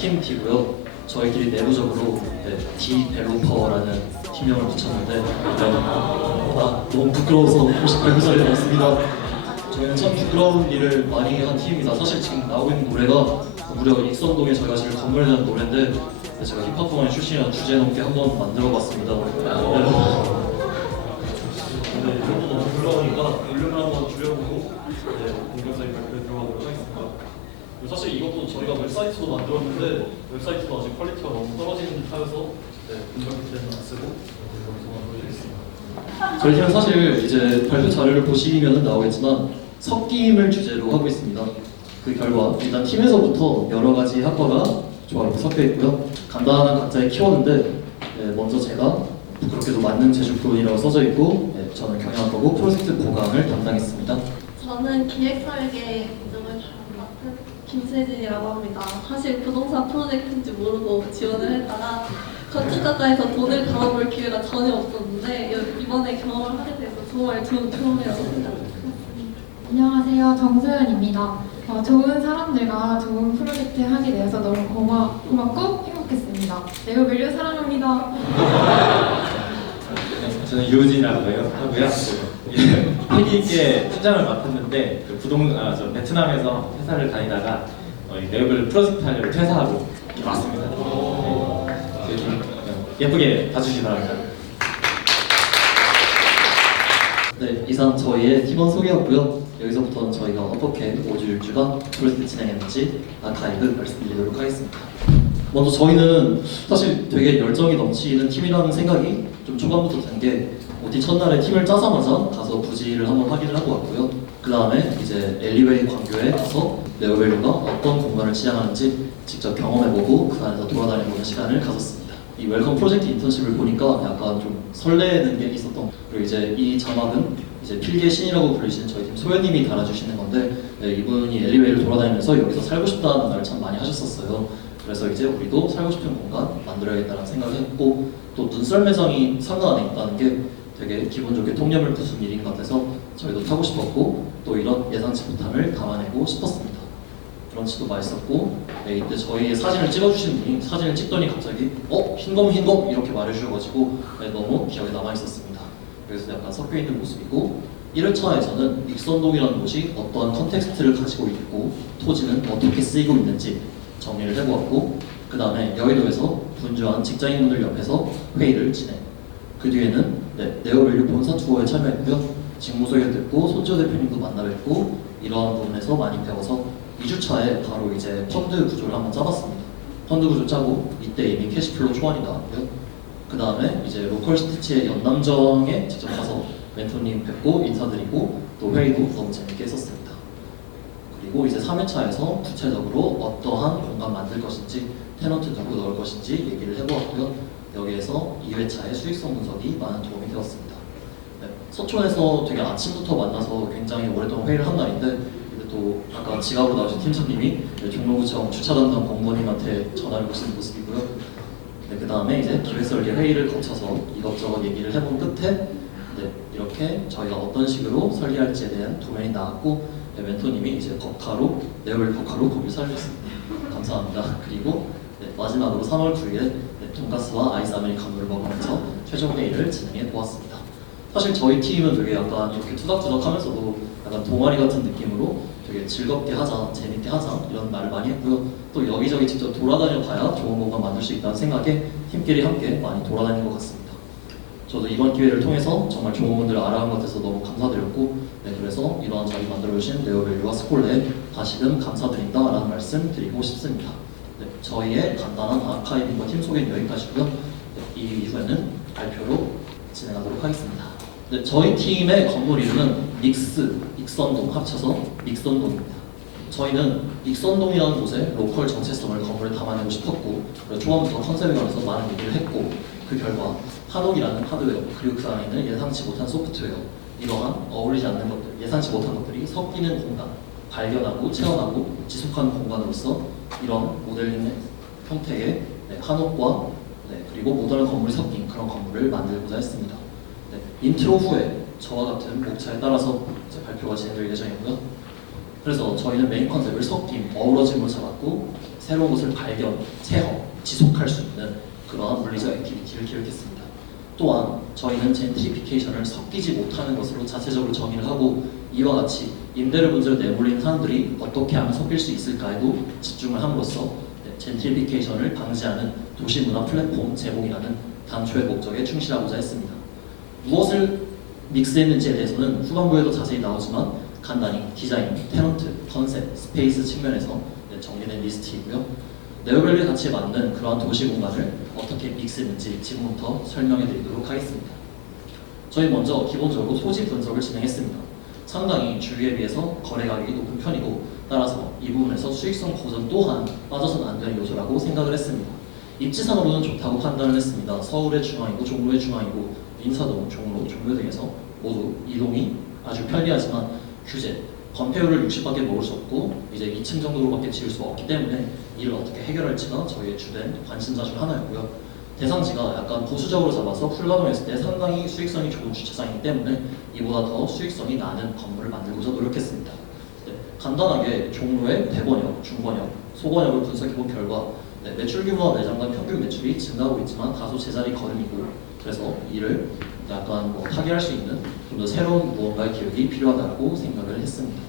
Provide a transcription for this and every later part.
팀 D고요. 저희끼리 내부적으로 디벨로퍼라는 팀명을 붙였는데 너무 부끄러워서 혹시 발표 자리에 왔습니다. 저희는 참 부끄러운 일을 많이 한 팀입니다. 사실 지금 나오고 있는 노래가 무려 익선동에 저희가 지금 건물에 대한 노래인데 제가 힙합동아리 출신이라 주제 넘게 한번 만들어봤습니다. 네, 이것도 너무 부끄러우니까 볼륨을 한번 줄여보고 본격적인 발표에 들어가도록 하겠습니다. 사실 이것도 저희가 웹사이트도 만들었는데 웹사이트도 아직 퀄리티가 너무 떨어지는 듯하여서 본격적인 안 쓰고 여기서만 보여드리겠습니다. 저희 팀은 사실 이제 발표 자료를 보시면 나오겠지만 섞임을 주제로 하고 있습니다. 그 결과 일단 팀에서부터 여러 가지 학과가 조화롭게 섞여 있고요. 간단한 각자의 키워드인데 먼저 제가 부끄럽게도 만능 제주권이라고 써져 있고 저는 경영학과고 프로젝트 보강을 담당했습니다. 저는 기획설계 이쪽을 맡은 김세진이라고 합니다. 사실 부동산 프로젝트인지 모르고 지원을 했다가 건축학과에서 돈을 벌어볼 기회가 전혀 없었는데 이번에 경험을 하게 돼서 정말 좋은 경험이라고 생각합니다. 안녕하세요. 정소연입니다. 좋은 사람들과 좋은 프로젝트 하게 되어서 너무 고맙고 행복했습니다. 네오밸류 사랑합니다. 저는 유진이라고 하고요. 폐기계 팀장을 맡았는데 저 베트남에서 회사를 다니다가 네오밸류 프로젝트 하려고 퇴사하고 왔습니다. 네, 좀 예쁘게 봐주시기 바랍니다. 네, 이상 저희의 팀원 소개였고요. 여기서부터는 저희가 어떻게 5주 6주간 프로젝트 진행했는지 아카이브 말씀드리도록 하겠습니다. 먼저 저희는 사실 되게 열정이 넘치는 팀이라는 생각이 좀 초반부터 든 게 OT 첫날에 팀을 짜자마자 가서 부지를 한번 확인을 하고 왔고요. 그 다음에 이제 엘리웨이 광교에 가서 네오밸류가 어떤 공간을 지향하는지 직접 경험해보고 그 안에서 돌아다니는 시간을 가졌습니다. 이 웰컴 프로젝트 인턴십을 보니까 약간 좀 설레는 게 있었던. 그리고 이제 이 자막은 이제 필기의 신이라고 불리시는 저희 팀 소연님이 달아주시는 건데 이분이 엘리웨이를 돌아다니면서 여기서 살고 싶다는 말을 참 많이 하셨었어요. 그래서 이제 우리도 살고 싶은 공간 만들어야겠다는 생각을 했고 또 눈썰 매장이 상가 안에 있다는 게 되게 기분 좋게 통념을 부순 일인 것 같아서 저희도 타고 싶었고 또 이런 예상치 못함을 담아내고 싶었습니다. 브런치도 맛있었고 이때 저희의 사진을 찍어주신 분이 사진을 찍더니 갑자기 흰검 이렇게 말해주셔가지고 너무 기억에 남아있었습니다. 그래서 약간 섞여있는 모습이고 1회차에서는 익선동이라는 곳이 어떠한 컨텍스트를 가지고 있고 토지는 어떻게 쓰이고 있는지 정리를 해보았고 그 다음에 여의도에서 분주한 직장인분들 옆에서 회의를 진행. 그 뒤에는 네오밸류 본사 투어에 참여했고요. 직무 소개 듣고 손지호 대표님도 만나 뵙고 이러한 부분에서 많이 배워서 2주차에 바로 이제 펀드 구조를 한번 짜봤습니다. 펀드 구조 짜고 이때 이미 캐시플로우 초안이 나왔고요. 그 다음에 이제 로컬 스티치의 연남정에 직접 가서 멘토님 뵙고 인사드리고 또 회의도 너무 재밌게 했었습니다. 그리고 이제 3회차에서 구체적으로 어떠한 공간 만들 것인지 테너트 누구 넣을 것인지 얘기를 해보았고요. 여기에서 2회차의 수익성 분석이 많은 도움이 되었습니다. 서촌에서 되게 아침부터 만나서 굉장히 오랫동안 회의를 한 날인데 또 아까 지갑으로 나오신 팀장님이 종로구청 주차 담당 공무원님한테 전화를 거시는 모습이고요. 그 다음에 이제 기획설계 회의를 거쳐서 이것저것 얘기를 해본 끝에 이렇게 저희가 어떤 식으로 설계할지에 대한 도면이 나왔고 멘토님이 이제 버카로 네오밸류 버카로 거기를 살려주셨습니다. 감사합니다. 그리고 마지막으로 3월 9일에 돈가스와 아이스 아메리카노를 먹으면서 최종 회의를 진행해 보았습니다. 사실 저희 팀은 되게 약간 이렇게 투닥투닥하면서도 약간 동아리 같은 느낌으로 되게 즐겁게 하자, 재밌게 하자 이런 말을 많이 했고요. 또 여기저기 직접 돌아다녀 봐야 좋은 공간 만들 수 있다는 생각에 팀끼리 함께 많이 돌아다닌 것 같습니다. 저도 이번 기회를 통해서 정말 좋은 분들을 알아간 것 같아서 너무 감사드렸고 그래서 이러한 자리 만들어주신 네오밸류와 스콜레에 다시금 감사드린다라는 말씀 드리고 싶습니다. 저희의 간단한 아카이빙과 팀 소개는 여기까지고요. 이 이후에는 발표로 진행하도록 하겠습니다. 저희 팀의 건물 이름은 익선동 합쳐서 익선동입니다. 저희는 익선동이라는 곳에 로컬 정체성을 건물에 담아내고 싶었고 초반부터 컨셉에 관해서 많은 얘기를 했고 그 결과 한옥이라는 하드웨어 그리고 그 안에 있는 예상치 못한 소프트웨어 이러한 어울리지 않는 것들, 예상치 못한 것들이 섞이는 공간 발견하고 체험하고 지속하는 공간으로서 이런 모델링 형태의 한옥과 그리고 모던한 건물이 섞인 그런 건물을 만들고자 했습니다. 인트로 후에 저와 같은 목차에 따라서 이제 발표가 진행될 예정이고요. 그래서 저희는 메인 컨셉을 섞임, 어우러짐으로 잡았고 새로운 것을 발견, 체험, 지속할 수 있는 그러한 물리적 액티비티를 기획했습니다. 또한 저희는 젠트리피케이션을 섞이지 못하는 것으로 자체적으로 정의를 하고 이와 같이 임대료 문제로 내몰린 사람들이 어떻게 하면 섞일 수 있을까에도 집중을 함으로써 젠트리피케이션을 방지하는 도시문화 플랫폼 제공이라는 당초의 목적에 충실하고자 했습니다. 무엇을 믹스했는지에 대해서는 후반부에도 자세히 나오지만 간단히 디자인, 테넌트, 컨셉, 스페이스 측면에서 정리된 리스트이고요. 네오밸리 가치에 맞는 그러한 도시 공간을 어떻게 믹스했는지 지금부터 설명해 드리도록 하겠습니다. 저희 먼저 기본적으로 토지 분석을 진행했습니다. 상당히 주위에 비해서 거래 가격이 높은 편이고 따라서 이 부분에서 수익성 보전 또한 빠져서는 안 되는 요소라고 생각을 했습니다. 입지상으로는 좋다고 판단을 했습니다. 서울의 중앙이고 종로의 중앙이고 인사동, 종로, 종묘 등에서 모두 이동이 아주 편리하지만 규제, 건폐율을 60밖에 먹을 수 없고 이제 2층 정도로밖에 지을 수 없기 때문에 이를 어떻게 해결할지가 저희의 주된 관심사 중 하나였고요. 대상지가 약간 보수적으로 잡아서 풀가동했을 때 상당히 수익성이 좋은 주차장이기 때문에 이보다 더 수익성이 나는 건물을 만들고자 노력했습니다. 간단하게 종로의 대번역, 중번역, 소번역을 분석해본 결과 매출 규모와 매장 간 평균 매출이 증가하고 있지만 다소 제자리 걸음이고 그래서 이를 약간 타개할 수 있는 좀 더 새로운 무언가의 기획이 필요하다고 생각을 했습니다.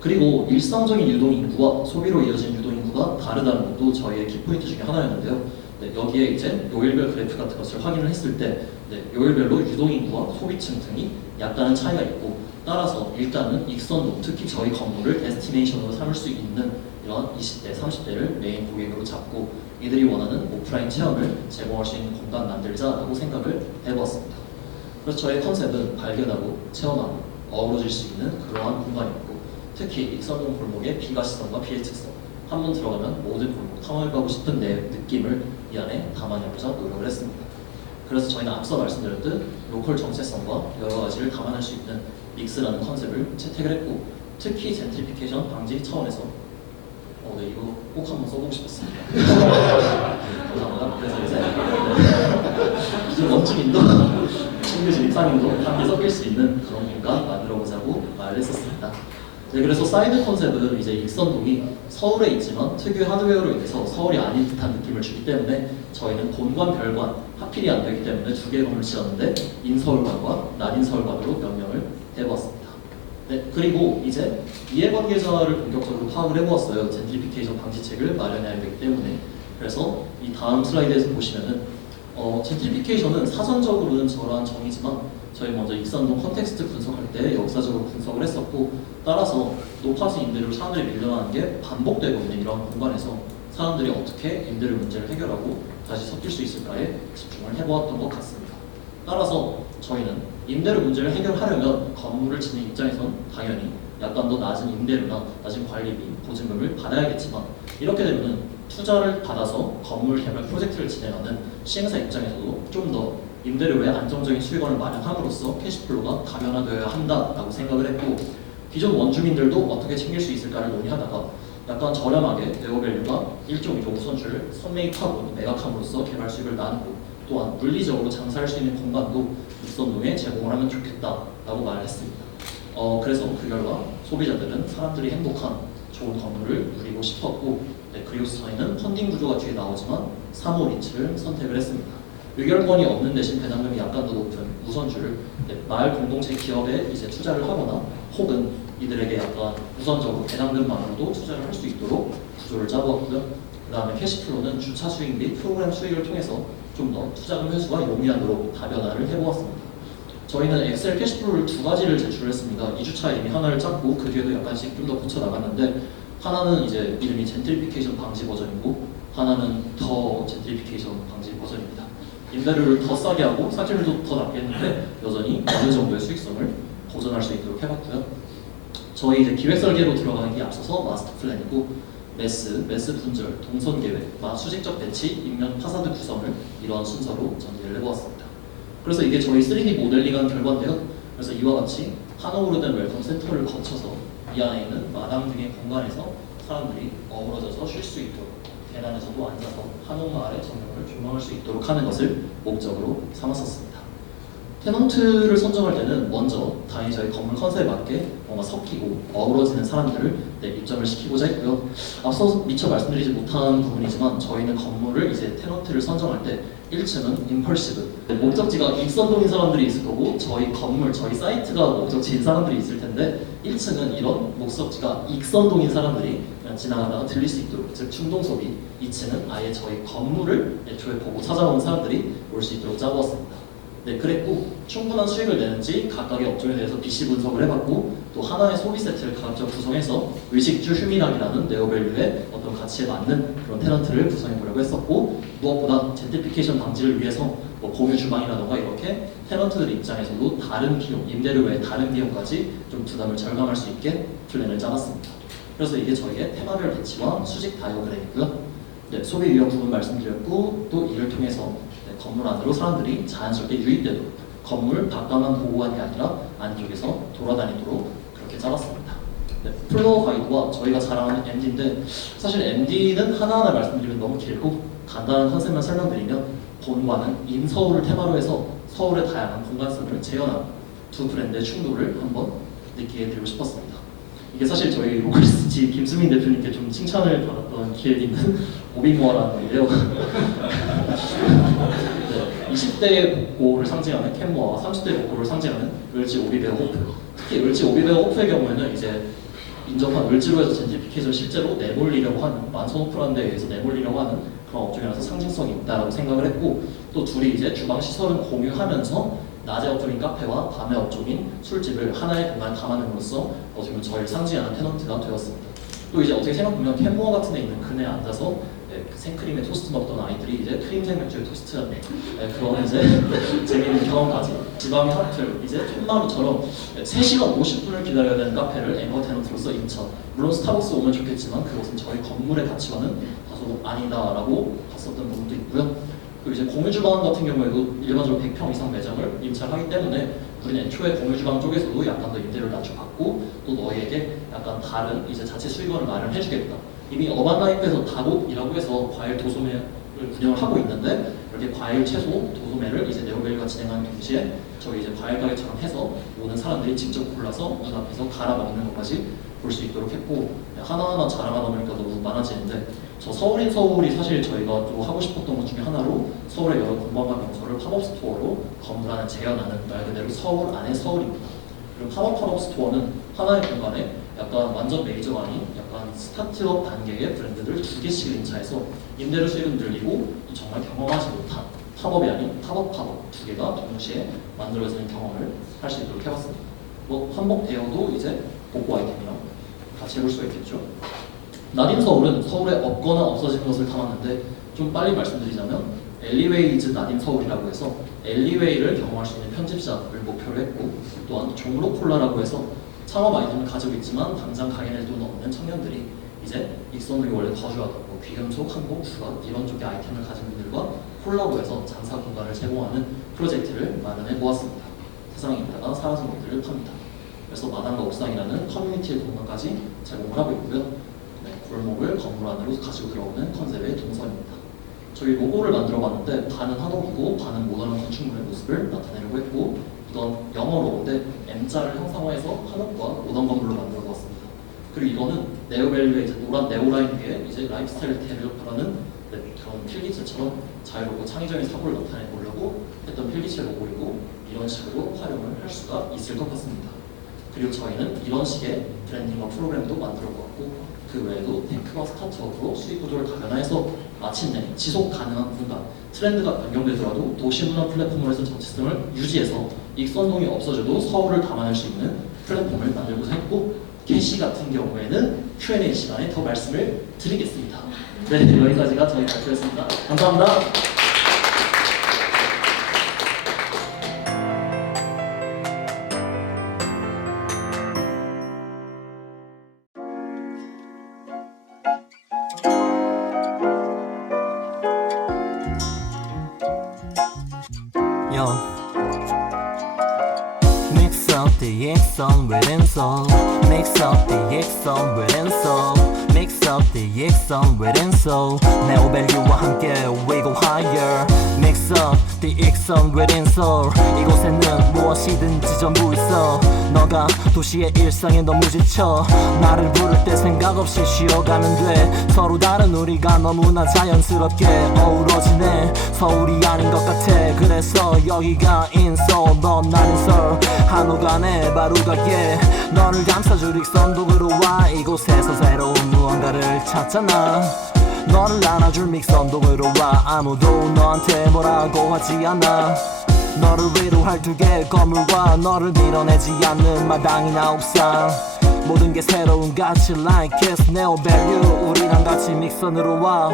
그리고 일상적인 유동 인구와 소비로 이어진 유동 인구가 다르다는 것도 저희의 키포인트 중에 하나였는데요. 여기에 이제 요일별 그래프 같은 것을 확인을 했을 때 요일별로 유동 인구와 소비층 등이 약간은 차이가 있고 따라서 일단은 익선동, 특히 저희 건물을 데스티네이션으로 삼을 수 있는 이런 20대, 30대를 메인 고객으로 잡고 이들이 원하는 오프라인 체험을 제공할 수 있는 공간 만들자라고 생각을 해보았습니다. 그래서 저의 컨셉은 발견하고 체험하고 어우러질 수 있는 그러한 공간이었고 특히 익선동 골목의 비가시성과 비예측성 한 번 들어가면 모든 골목 탐험해 가고 싶은 내 느낌을 이 안에 담아내고자 노력을 했습니다. 그래서 저희는 앞서 말씀드렸듯 로컬 정체성과 여러 가지를 담아낼 수 있는 믹스라는 컨셉을 채택을 했고 특히 젠트리피케이션 방지 차원에서 네, 이거 꼭 한번 써보고 싶었습니다. 감사합니다. 그래서 이제 기존 원주민도 신규 진입상인도 함께 섞일 수 있는 그런 공간 만들어보자고 말을 했었습니다. 그래서 사이드 컨셉은 이제 익선동이 서울에 있지만 특유의 하드웨어로 인해서 서울이 아닌 듯한 느낌을 주기 때문에 저희는 본관, 별관 하필이 안 되기 때문에 두 개의 건물을 지었는데 인서울관과 난인서울관으로 명명을 해보았습니다. 그리고 이제 이해관계자를 본격적으로 파악을 해보았어요. 젠트리피케이션 방지책을 마련해야 되기 때문에. 그래서 이 다음 슬라이드에서 보시면은 젠트리피케이션은 사전적으로는 저러한 정의지만 저희 먼저 익선동 컨텍스트 분석할 때 역사적으로 분석을 했었고 따라서 높아진 임대료로 사람들이 밀려나는 게 반복되고 있는 이런 공간에서 사람들이 어떻게 임대료 문제를 해결하고 다시 섞일 수 있을까에 집중을 해보았던 것 같습니다. 따라서 저희는 임대료 문제를 해결하려면 건물을 짓는 입장에선 당연히 약간 더 낮은 임대료나 낮은 관리비, 보증금을 받아야겠지만 이렇게 되면 투자를 받아서 건물 개발 프로젝트를 진행하는 시행사 입장에서도 좀 더 임대료의 안정적인 수익원을 마련함으로써 캐시플로가 다변화되어야 한다라고 생각을 했고 기존 원주민들도 어떻게 챙길 수 있을까를 논의하다가 약간 저렴하게 네오밸류가 일종의 우선주를 선매입하고 매각함으로써 개발 수익을 나누고 또한 물리적으로 장사할 수 있는 공간도 익선동에 제공을 하면 좋겠다라고 말을 했습니다. 그래서 그 결과 소비자들은 사람들이 행복한 좋은 건물을 누리고 싶었고 그리고 저희는 펀딩 구조가 뒤에 나오지만 3호 리츠를 선택을 했습니다. 의결권이 없는 대신 배당금이 약간 더 높은 우선주를 마을 공동체 기업에 이제 투자를 하거나 혹은 이들에게 약간 우선적으로 배당금만으로도 투자를 할 수 있도록 구조를 짜보았고요. 그 다음에 캐시플로는 주차 수익 및 프로그램 수익을 통해서 좀 더 투자금 회수가 용이하도록 다변화를 해보았습니다. 저희는 엑셀 캐시플로를 두 가지를 제출했습니다. 2주차 이미 하나를 짰고 그 뒤에도 약간씩 좀 더 붙여 나갔는데 하나는 이제 이름이 젠트리피케이션 방지 버전이고 하나는 더 젠트리피케이션 방지 버전입니다. 임대료를 더 싸게 하고 사실도 더 낮게 했는데 여전히 어느 정도의 수익성을 보존할 수 있도록 해봤고요. 저희 이제 기획 설계로 들어가는 게 앞서서 마스터 플랜이고 매스 분절, 동선 계획, 수직적 배치, 인면 파사드 구성을 이러한 순서로 전개를 해보았습니다. 그래서 이게 저희 3D 모델링한 결과인데요. 그래서 이와 같이 하나로 된 웰컴 센터를 거쳐서 이 안에 있는 마당 등의 공간에서 사람들이 어우러져서 쉴 수 있도록 계단에서도 앉아서 한옥마을의 전경을 조망할 수 있도록 하는 것을 목적으로 삼았었습니다. 테넌트를 선정할 때는 먼저 당연히 저희 건물 컨셉에 맞게 뭔가 섞이고 어우러지는 사람들을 입점을 시키고자 했고요. 앞서 미처 말씀드리지 못한 부분이지만 저희는 건물을 이제 테넌트를 선정할 때 1층은 임펄시브, 목적지가 익선동인 사람들이 있을 거고 저희 건물, 저희 사이트가 목적지인 사람들이 있을 텐데 1층은 이런 목적지가 익선동인 사람들이 그냥 지나가다가 들릴 수 있도록, 즉 충동 소비. 2층은 아예 저희 건물을 애초에 보고 찾아오는 사람들이 올 수 있도록 짜보았습니다. 네, 그랬고 충분한 수익을 내는지 각각의 업종에 대해서 BC 분석을 해봤고 또 하나의 소비 세트를 각각 구성해서 의식주 휴민학이라는 네오밸류의 어떤 가치에 맞는 그런 테넌트를 구성해보려고 했었고, 무엇보다 젠트리피케이션 방지를 위해서 뭐 공유 주방이라던가 이렇게 테넌트들 입장에서도 다른 비용, 임대료 외에 다른 비용까지 좀 부담을 절감할 수 있게 플랜을 짜봤습니다. 그래서 이게 저희의 테마별 배치와 수직 다이어그램이고요. 네, 소비 위험 부분 말씀드렸고 또 이를 통해서 건물 안으로 사람들이 자연스럽게 유입되도록 건물 바깥만 보고 가는 게 아니라 안쪽에서 돌아다니도록 그렇게 짜봤습니다. 네, 플로어 가이드와 저희가 자랑하는 MD인데 사실 MD는 하나하나 말씀드리면 너무 길고 간단한 컨셉만 설명드리면 본관은 인서울을 테마로 해서 서울의 다양한 공간성을 재현한 두 브랜드의 충돌을 한번 느끼게 해드리고 싶었습니다. 이게 사실 저희 로컬리스트 김수민 대표님께 좀 칭찬을 받았던 기획 있는 오빅모어라는 건데요. 네, 20대 복고를 상징하는 캔모어와 30대 복고를 상징하는 을지 오비베어 호프. 특히 을지 오비베어 호프의 경우에는 이제 인접한 을지로 해서 젠트리피케이션 실제로 내몰리려고 하는 만선호프라는 데에 의해서 내몰리려고 하는 그런 업종이라서 상징성이 있다고 생각을 했고, 또 둘이 이제 주방 시설은 공유하면서 낮에 업종인 카페와 밤에 업종인 술집을 하나의 공간에 담아냄으로써 어떻게 보면 저희를 상징하는 테넌트가 되었습니다. 또 이제 어떻게 생각보면 캔모어 같은 데 있는 그네 앉아서 생크림에 토스트 먹던 아이들이 이제 크림 생맥주에 토스트 그런 이제 재미있는 경험까지, 지방의 하플 이제 툇마루처럼 3시간 50분을 기다려야 되는 카페를 앵커 테넌트로서 인천, 물론 스타벅스 오면 좋겠지만 그것은 저희 건물의 가치와는 다소 아니다라고 봤었던 부분도 있고요. 그리고 이제 공유주방 같은 경우에도 일반적으로 100평 이상 매장을 임차하기 때문에 우리는 애초에 공유주방 쪽에서도 약간 더 임대료를 낮춰받고 또 너희에게 약간 다른 이제 자체 수익원을 마련해주겠다. 이미 어반라이프에서 다곶이라고 해서 과일 도소매를 운영을 하고 있는데 이렇게 과일, 채소, 도소매를 이제 네오밸류가 진행하는 동시에 저희 이제 과일 가게처럼 해서 오는 사람들이 직접 골라서 눈앞에서 갈아 먹는 것까지 볼 수 있도록 했고, 하나하나 자랑하다 보니까 너무 많아지는데 저 서울인 서울이 사실 저희가 또 하고 싶었던 것 중에 하나로 서울의 여러 공방과 명소를 팝업 스토어로 건물 안에 재현하는 말 그대로 서울 안의 서울입니다. 그리고 팝업 스토어는 하나의 공간에 약간 완전 메이저가 아닌 약간 스타트업 단계의 브랜드들 2개씩을 임차해서 임대료 수익은 늘리고 또 정말 경험하지 못한 팝업이 아닌 팝업 2개가 동시에 만들어지는 경험을 할 수 있도록 해봤습니다. 뭐 한복 대여도 이제 복고 아이템이랑 같이 해볼 수가 있겠죠. 나딘 서울은 서울에 없거나 없어지는 것을 담았는데 좀 빨리 말씀드리자면 엘리웨이즈 나딘 서울이라고 해서 엘리웨이를 경험할 수 있는 편집샵을 목표로 했고, 또한 종로콜라라고 해서 창업 아이템을 가지고 있지만 당장 가게 낼 돈 없는 청년들이 이제 익선동에 원래 거주하던 뭐 귀금속, 항공, 주간 이런 쪽의 아이템을 가진 분들과 콜라보해서 장사 공간을 제공하는 프로젝트를 마련해 보았습니다. 세상에 있다가 사라진 것들을 팝니다. 그래서 마당과 옥상이라는 커뮤니티의 공간까지 제공을 하고 있고요. 네, 골목을 건물 안으로 가지고 들어오는 컨셉의 동선입니다. 저희 로고를 만들어봤는데 반은 한옥이고 반은 모던한 건축물의 모습을 나타내려고 했고, 이건 영어 로고인데 M자를 형상화해서 한옥과 모던 건물로 만들어보았습니다. 그리고 이거는 네오밸류의 이제 노란 네오라인 위에 이제 라이프스타일 데벨로퍼라는 그런 필기체처럼 자유롭고 창의적인 사고를 나타내보려고 했던 필기체 로고이고, 이런 식으로 활용을 할 수가 있을 것 같습니다. 그리고 저희는 이런 식의 브랜딩과 프로그램도 만들어 보았고, 그 외에도 테크와 스타트업으로 수익 구조를 다변화해서 마침내 지속 가능한 공간, 트렌드가 변경되더라도 도시문화 플랫폼으로서 정체성을 유지해서 익선동이 없어져도 서울을 담아낼 수 있는 플랫폼을 만들고자 했고, 캐시 같은 경우에는 Q&A 시간에 더 말씀을 드리겠습니다. 네, 여기까지가 저희 발표였습니다. 감사합니다. 야, Mix up the Exxon with Enso. Mix up the Exxon with Enso. Mix up the Exxon with Enso. 네오 밸류와 함께 we go higher. Mix up the Exxon with Enso. 이곳에는 무엇이든지 전부 있어. 너가 도시의 일상에 너무 지쳐 나를 부를 때 생각 없이 쉬어가면 돼. 서로 다른 우리가 너무나 자연스럽게 어우러지네. 서울이 아닌 것 같아. 그래서 여기가 인서울 넌 나는 서울 한옥안에 바로 가게. 너를 감싸줄 익선동으로 와. 이곳에서 새로운 무언가를 찾잖아. 너를 안아줄 믹선동으로 와. 아무도 너한테 뭐라고 하지 않아. 너를 위로할 두 개의 건물과 너를 밀어내지 않는 마당이나 옥상. 모든 게 새로운 가치 like kiss 네오 밸류 우리랑 같이 믹선으로 와.